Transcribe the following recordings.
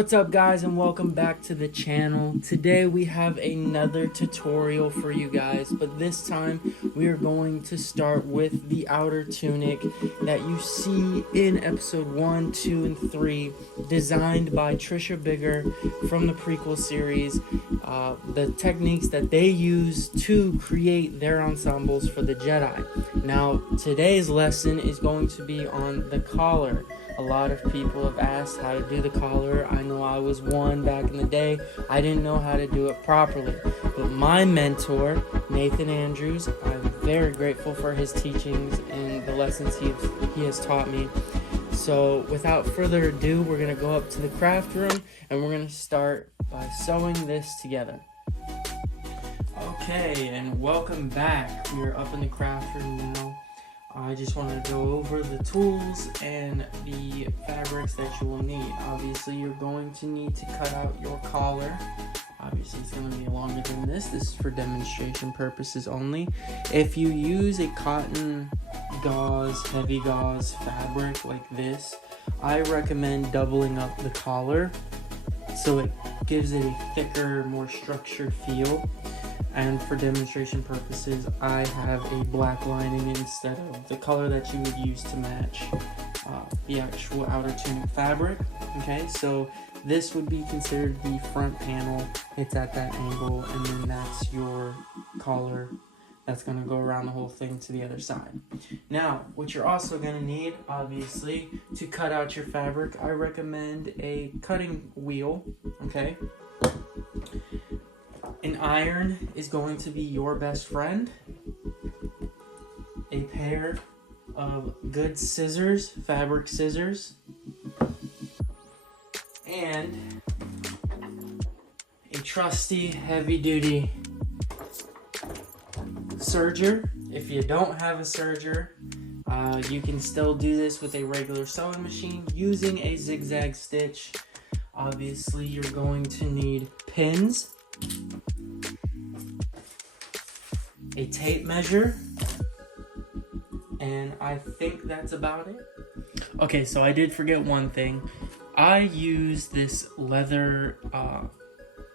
What's up guys, and welcome back to the channel. Today we have another tutorial for you guys, but this time we are going to start with the outer tunic that you see in episode 1, 2, and 3, designed by Trisha Biggar from the prequel series. The techniques that they use to create their ensembles for the Jedi. Now today's lesson is going to be on the collar. A lot of people have asked how to do the collar. I know I was one back in the day. I didn't know how to do it properly. But my mentor, Nathan Andrews, I'm very grateful for his teachings and the lessons he has taught me. So without further ado, we're going to go up to the craft room and we're going to start by sewing this together. Okay, and welcome back. We are up in the craft room now. I just wanted to go over the tools and the fabrics that you will need. Obviously, you're going to need to cut out your collar. Obviously, it's going to be longer than this. This is for demonstration purposes only. If you use a cotton gauze, heavy gauze fabric like this, I recommend doubling up the collar so it gives it a thicker, more structured feel. And for demonstration purposes, I have a black lining instead of the color that you would use to match the actual outer tunic fabric. Okay, so this would be considered the front panel. It's at that angle, and then that's your collar that's going to go around the whole thing to the other side. Now, what you're also going to need, obviously, to cut out your fabric, I recommend a cutting wheel. Okay. An iron is going to be your best friend. A pair of good scissors, fabric scissors, and a trusty heavy-duty serger. If you don't have a serger, you can still do this with a regular sewing machine using a zigzag stitch. Obviously, you're going to need pins, a tape measure, and I think that's about it. Okay, so I did forget one thing. I use this leather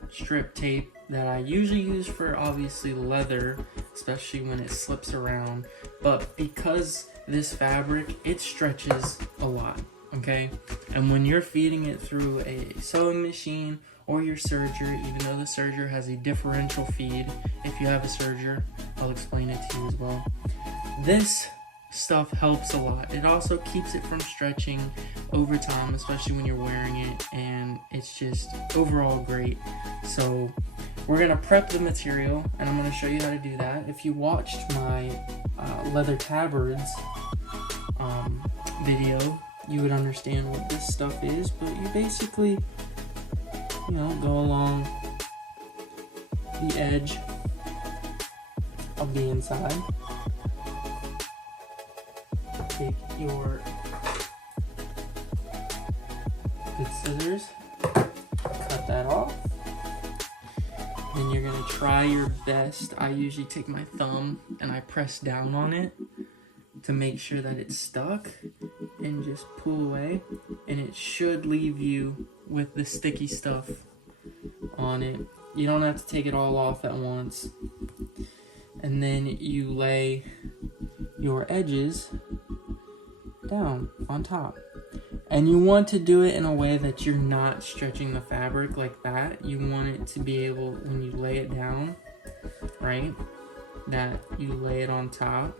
strip tape that I usually use for obviously leather, especially when it slips around, but because this fabric, it stretches a lot, okay? And when you're feeding it through a sewing machine or your serger, even though the serger has a differential feed, if you have a serger, I'll explain it to you as well. This stuff helps a lot. It also keeps it from stretching over time, especially when you're wearing it, and it's just overall great. So we're gonna prep the material, and I'm gonna show you how to do that. If you watched my leather tabards video, you would understand what this stuff is, but you basically, go along the edge of the inside. Take your good scissors, cut that off. Then you're gonna try your best. I usually take my thumb and I press down on it to make sure that it's stuck, and just pull away, and it should leave you with the sticky stuff on it. You don't have to take it all off at once. And then you lay your edges down on top. And you want to do it in a way that you're not stretching the fabric like that. You want it to be able, when you lay it down, right, that you lay it on top.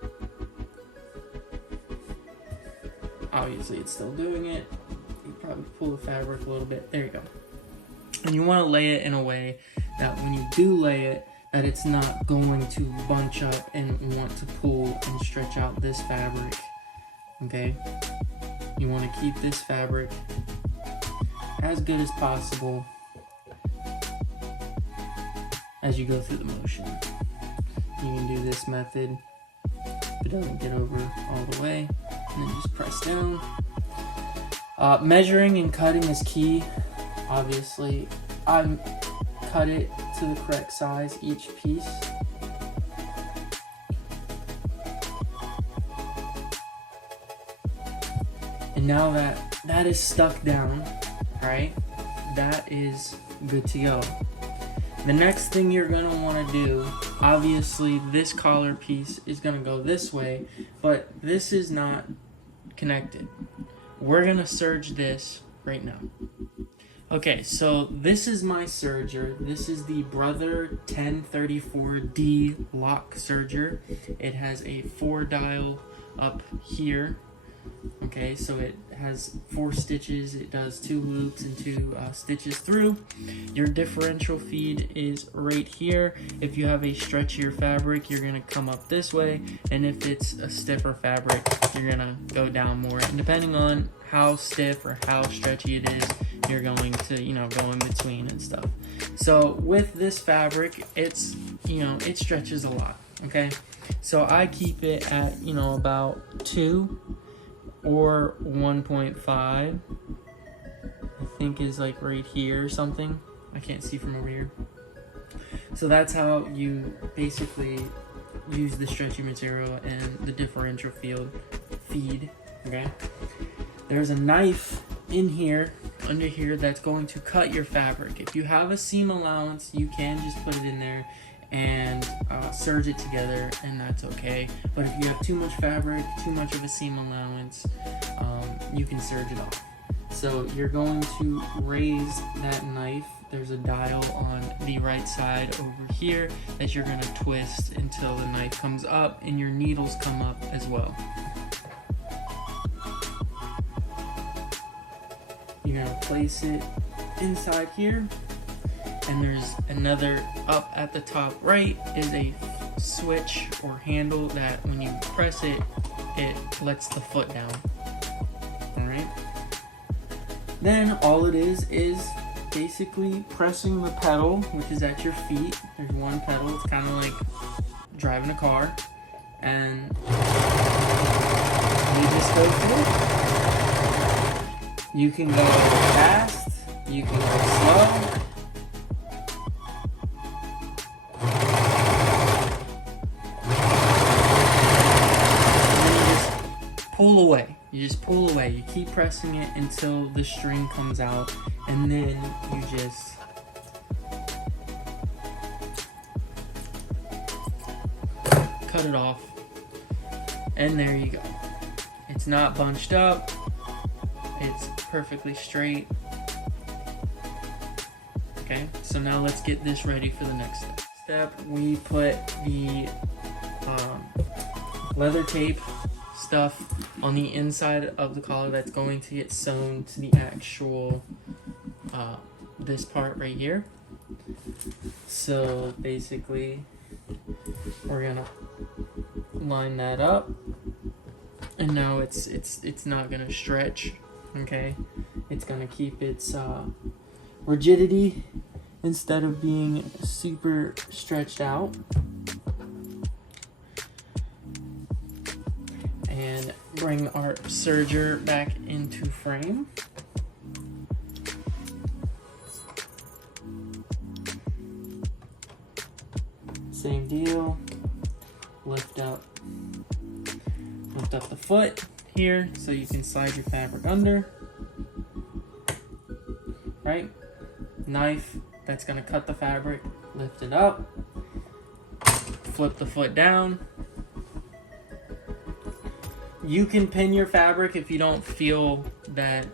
Obviously it's still doing it. You probably pull the fabric a little bit. There you go. And you want to lay it in a way that when you do lay it, that it's not going to bunch up and want to pull and stretch out this fabric. Okay? You want to keep this fabric as good as possible as you go through the motion. You can do this method if it doesn't get over all the way, and then just press down. Measuring and cutting is key. Obviously, I cut it to the correct size, each piece. And now that is stuck down, right? that is good to go. The next thing you're going to want to do, obviously this collar piece is going to go this way, but this is not connected. We're going to serge this right now. Okay, so this is my serger. This is the Brother 1034D lock serger. It has a 4-dial up here. Okay, so it has 4 stitches. It does 2 loops and 2 stitches through. Your differential feed is right here. If you have a stretchier fabric, you're gonna come up this way, and if it's a stiffer fabric, you're gonna go down more. And depending on how stiff or how stretchy it is, you're going to, you know, go in between and stuff. So with this fabric, it's, you know, it stretches a lot. Okay, so I keep it at, you know, about 2 or 1.5, I think is like right here or something. I can't see from over here. So that's how you basically use the stretchy material and the differential feed, okay? There's a knife in here, under here, that's going to cut your fabric. If you have a seam allowance, you can just put it in there and serge it together, and that's okay. But if you have too much fabric, too much of a seam allowance, you can serge it off. So you're going to raise that knife. There's a dial on the right side over here that you're going to twist until the knife comes up and your needles come up as well. You're going to place it inside here. And there's another up at the top right is a switch or handle that when you press it, it lets the foot down. Alright? Then all it is basically pressing the pedal, which is at your feet. There's one pedal, it's kind of like driving a car. And you just go through it. You can go fast, you can go slow. Pull away. You just pull away. You keep pressing it until the string comes out, and then you just cut it off, and there you go. It's not bunched up. It's perfectly straight. Okay, so now let's get this ready for the next step. We put the leather tape stuff on the inside of the collar that's going to get sewn to the actual this part right here. So basically we're gonna line that up, and now it's not gonna stretch. Okay, it's gonna keep its rigidity instead of being super stretched out. And bring our serger back into frame. Same deal. Lift up the foot here so you can slide your fabric under. Right? Knife that's gonna cut the fabric. Lift it up. Flip the foot down. You can pin your fabric if you don't feel that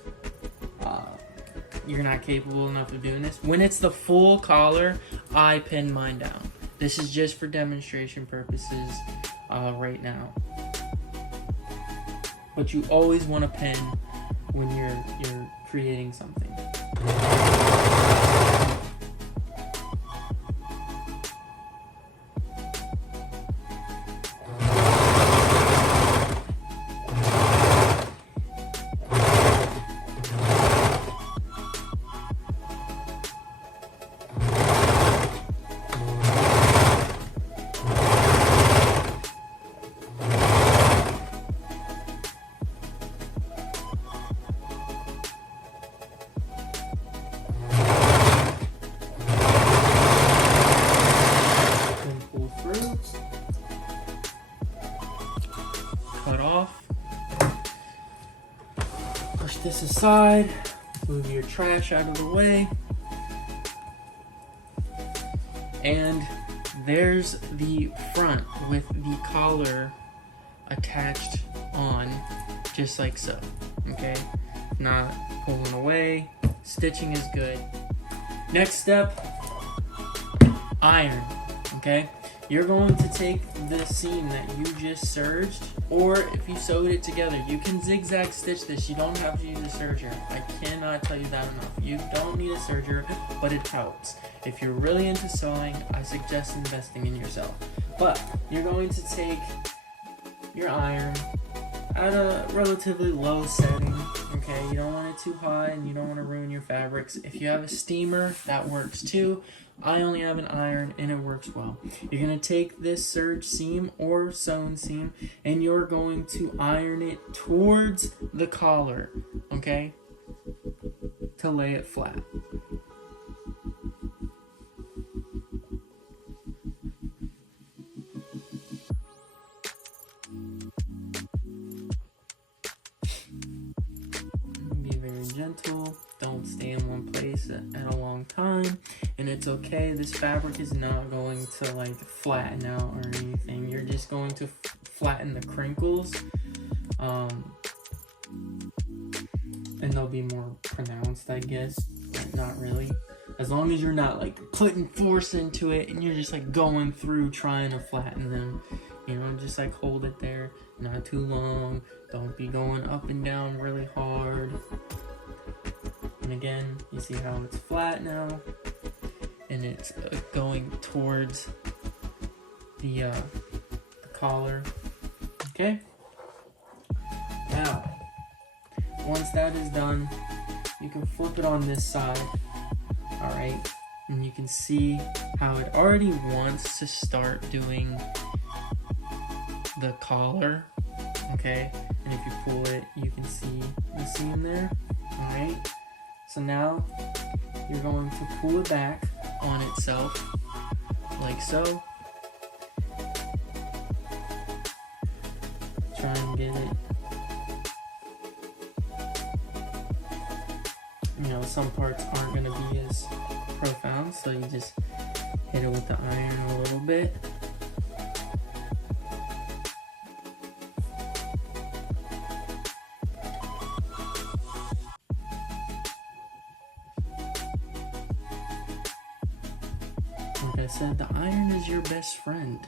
you're not capable enough of doing this. When it's the full collar, I pin mine down. This is just for demonstration purposes right now. But you always want to pin when you're creating something. Cut off. Push this aside. Move your trash out of the way. And there's the front with the collar attached on, just like so, okay? Not pulling away. Stitching is good. Next step, iron, okay? You're going to take the seam that you just serged, or if you sewed it together, you can zigzag stitch this. You don't have to use a serger. I cannot tell you that enough. You don't need a serger, but it helps. If you're really into sewing, I suggest investing in yourself. But you're going to take your iron at a relatively low setting, okay? You don't want it too high and you don't want to ruin your fabrics. If you have a steamer, that works too. I only have an iron and it works well. You're going to take this serge seam or sewn seam and you're going to iron it towards the collar, okay? To lay it flat. Gentle, don't stay in one place at a long time, and it's okay. This fabric is not going to like flatten out or anything. You're just going to flatten the crinkles, and they'll be more pronounced, I guess, but not really. As long as you're not like putting force into it and you're just like going through trying to flatten them, you know, just like hold it there, not too long. Don't be going up and down really hard. And again, you see how it's flat now, and it's going towards the collar. Okay. Now, once that is done, you can flip it on this side. All right, and you can see how it already wants to start doing the collar. Okay, and if you pull it, you can see the seam there. All right. So now you're going to pull it back on itself, like so. Try and get it. You know, some parts aren't going to be as profound, so you just hit it with the iron a little bit. Like I said, the iron is your best friend.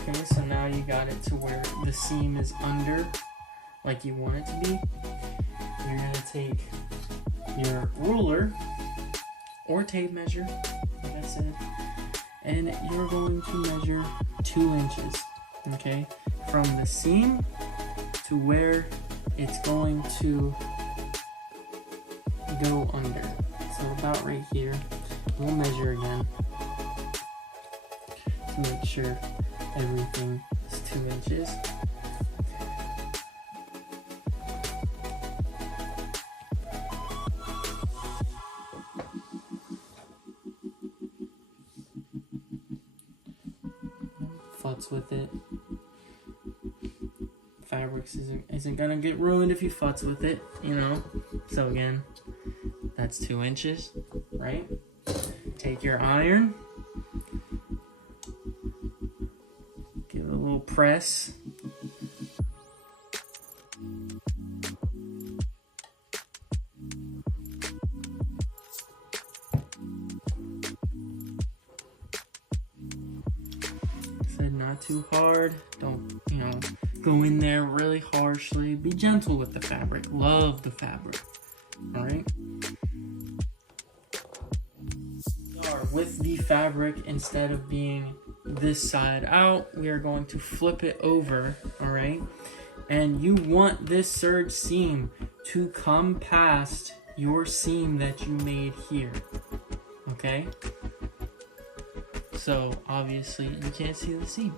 Okay, so now you got it to where the seam is under, like you want it to be. You're gonna take your ruler or tape measure, like I said, and you're going to measure 2 inches, okay? From the seam to where it's going to go under. So about right here. We'll measure again to make sure everything is 2 inches. Futz with it. Fabrics isn't gonna get ruined if you futz with it, you know. So again, that's 2 inches, right? Take your iron, give it a little press. Said not too hard. Don't, you know, go in there really harshly. Be gentle with the fabric. Love the fabric. All right. With the fabric, instead of being this side out, we are going to flip it over, all right? And you want this serge seam to come past your seam that you made here, okay? So obviously you can't see the seam,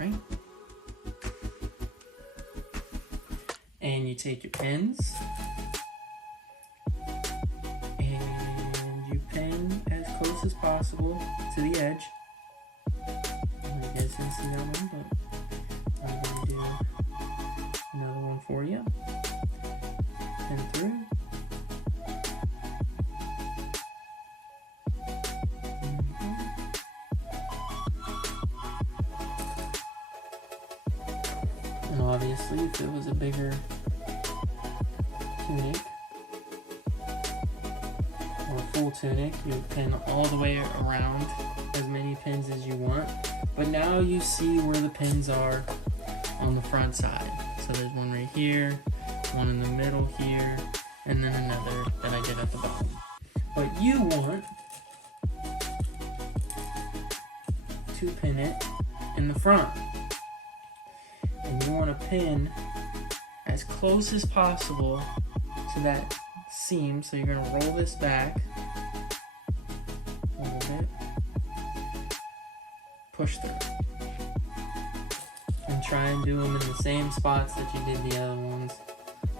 right? And you take your pins and you pin as close as possible to the edge. You guys didn't see that one, but I'm going to do another one for you. Pin through. obviously, if it was a bigger tunic or a full tunic, you would pin all the way around, as many pins as you want. But now you see where the pins are on the front side. So there's one right here, one in the middle here, and then another that I did at the bottom. But you want to pin it in the front. And you want to pin as close as possible to that seam. So you're going to roll this back a little bit, push through, and try and do them in the same spots that you did the other ones.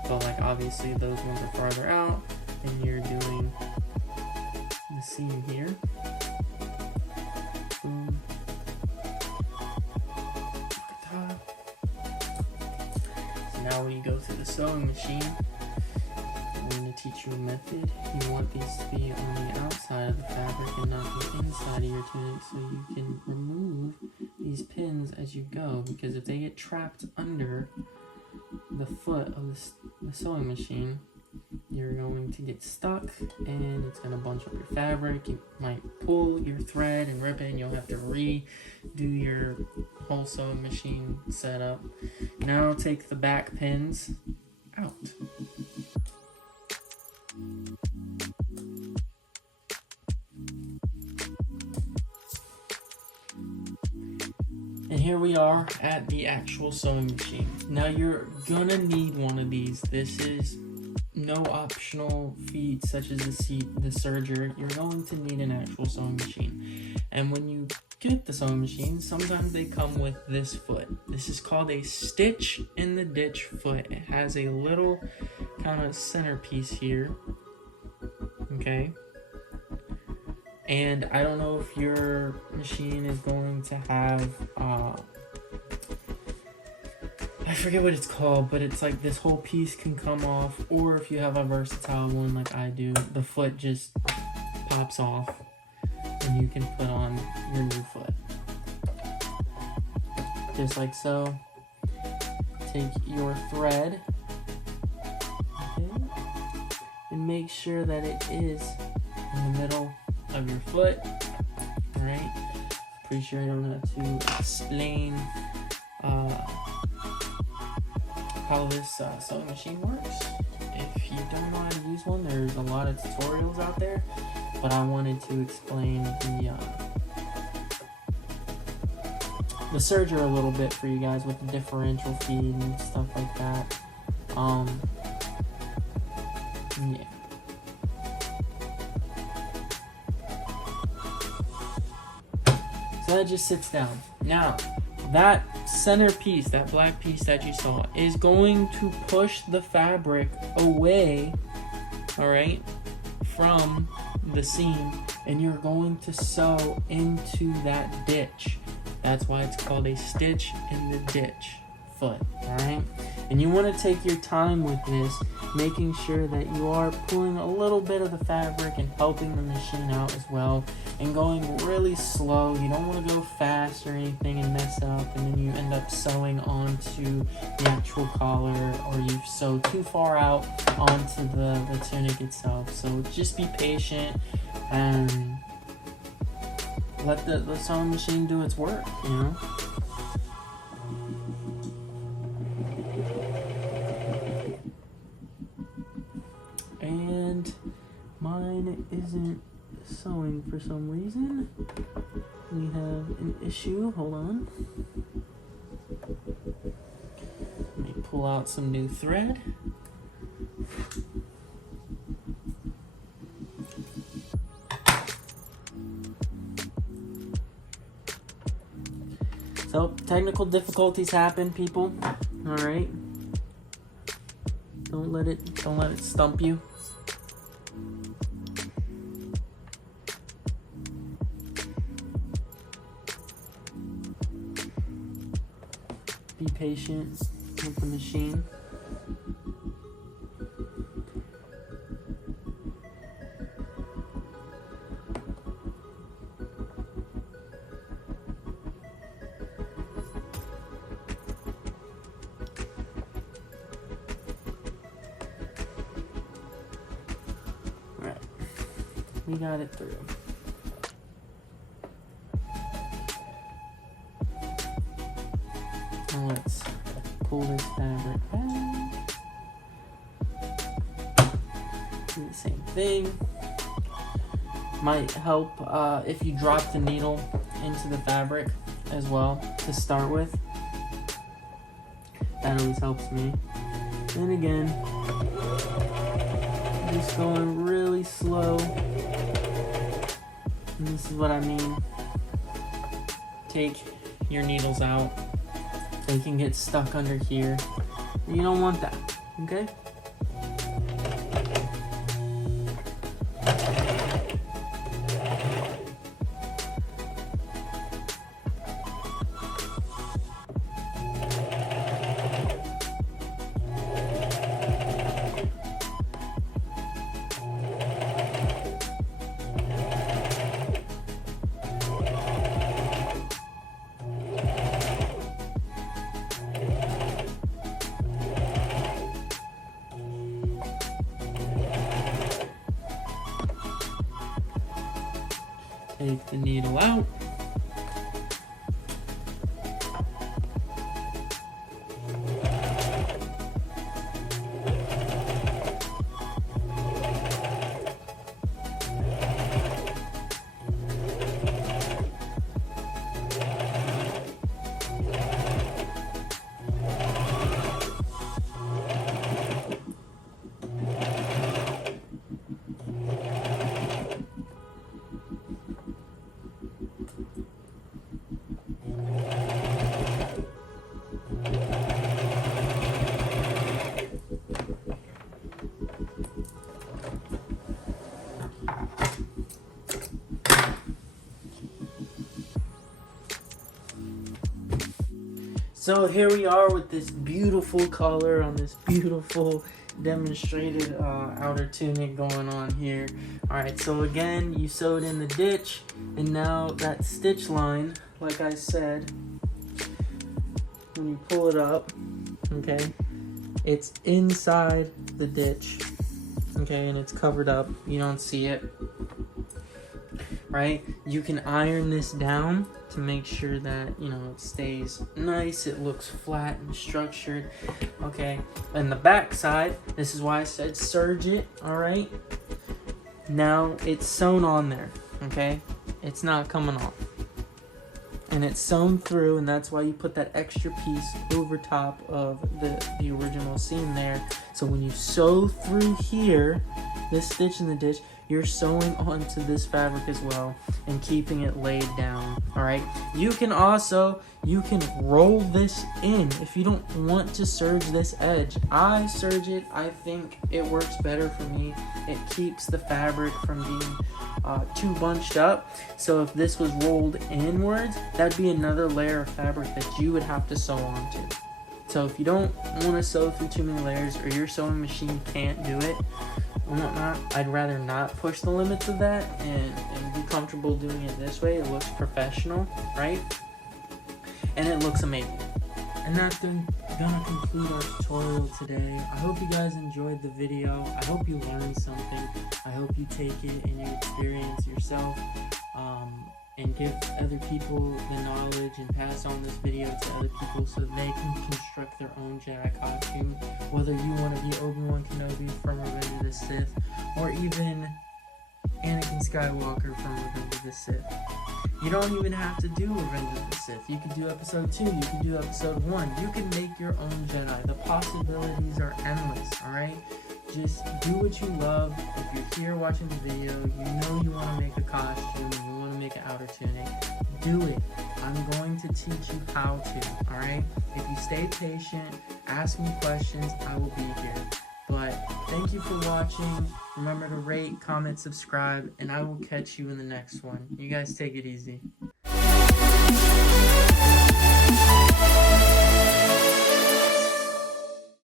But like obviously those ones are farther out, and you're doing the seam here. Boom. So now when you go through the sewing machine, I'm going to teach you a method. You want these to be on the outside of the fabric and not the inside of your tunic, so you can remove these pins as you go, because if they get trapped under the foot of the sewing machine, you're going to get stuck and it's going to bunch up your fabric. You might pull your thread and rip it, and you'll have to redo your whole sewing machine setup. Now take the back pins out. And here we are at the actual sewing machine. Now you're gonna need one of these. This is no optional feat such as the serger. You're going to need an actual sewing machine. And when you get the sewing machine, sometimes they come with this foot. This is called a stitch in the ditch foot. It has a little kind of centerpiece here. Okay. And I don't know if your machine is going to have, I forget what it's called, but it's like this whole piece can come off, or if you have a versatile one like I do, the foot just pops off and you can put on your new foot. Just like so. Take your thread, okay, and make sure that it is in the middle of your foot. Alright, pretty sure I don't have to explain how this sewing machine works. If you don't know how to use one, there's a lot of tutorials out there, but I wanted to explain the serger a little bit for you guys with the differential feed and stuff like that. Yeah. So that just sits down. Now, that center piece, that black piece that you saw, is going to push the fabric away, alright, from the seam, and you're going to sew into that ditch. That's why it's called a stitch in the ditch foot, alright? And you want to take your time with this, making sure that you are pulling a little bit of the fabric and helping the machine out as well, and going really slow. You don't want to go fast or anything and mess up, and then you end up sewing onto the actual collar, or you've sewed too far out onto the tunic itself. So just be patient and let the sewing machine do its work, you know? And mine isn't sewing for some reason. We have an issue. Hold on. Let me pull out some new thread. So, technical difficulties happen, people. All right. Don't let it stump you. Be patient with the machine. We got it through. Now let's pull this fabric back. Do the same thing. Might help if you drop the needle into the fabric as well to start with. That always helps me. And again, just going really slow. And this is what I mean. Take your needles out. They can get stuck under here. You don't want that, okay? Take the needle out. So here we are with this beautiful color on this beautiful demonstrated outer tunic going on here. Alright, so again, you sewed in the ditch, and now that stitch line, like I said, when you pull it up, okay, it's inside the ditch, okay, and it's covered up. You don't see it, right? You can iron this down to make sure that, you know, it stays nice, it looks flat and structured, okay? And the back side, this is why I said serge it, all right? Now it's sewn on there, okay? It's not coming off. And it's sewn through, and that's why you put that extra piece over top of the original seam there. So when you sew through here, this stitch in the ditch, you're sewing onto this fabric as well and keeping it laid down, all right? You can roll this in if you don't want to serge this edge. I serge it. I think it works better for me. It keeps the fabric from being too bunched up. So if this was rolled inwards, that'd be another layer of fabric that you would have to sew onto. So if you don't want to sew through too many layers, or your sewing machine can't do it and whatnot, I'd rather not push the limits of that and be comfortable doing it this way. It looks professional, right? And it looks amazing. And that's gonna conclude our tutorial today. I hope you guys enjoyed the video. I hope you learned something. I hope you take it and you experience yourself, and give other people the knowledge and pass on this video to other people so they can construct their own Jedi costume. Whether you want to be Obi-Wan Kenobi from Revenge of the Sith, or even Anakin Skywalker from Revenge of the Sith. You don't even have to do Revenge of the Sith. You could do episode 2, you could do episode 1. You can make your own Jedi. The possibilities are endless, alright? Just do what you love. If you're here watching the video, you know you want to make a costume, you want to make an outer tunic, do it. I'm going to teach you how to, alright? If you stay patient, ask me questions, I will be here. But thank you for watching. Remember to rate, comment, subscribe, and I will catch you in the next one. You guys take it easy.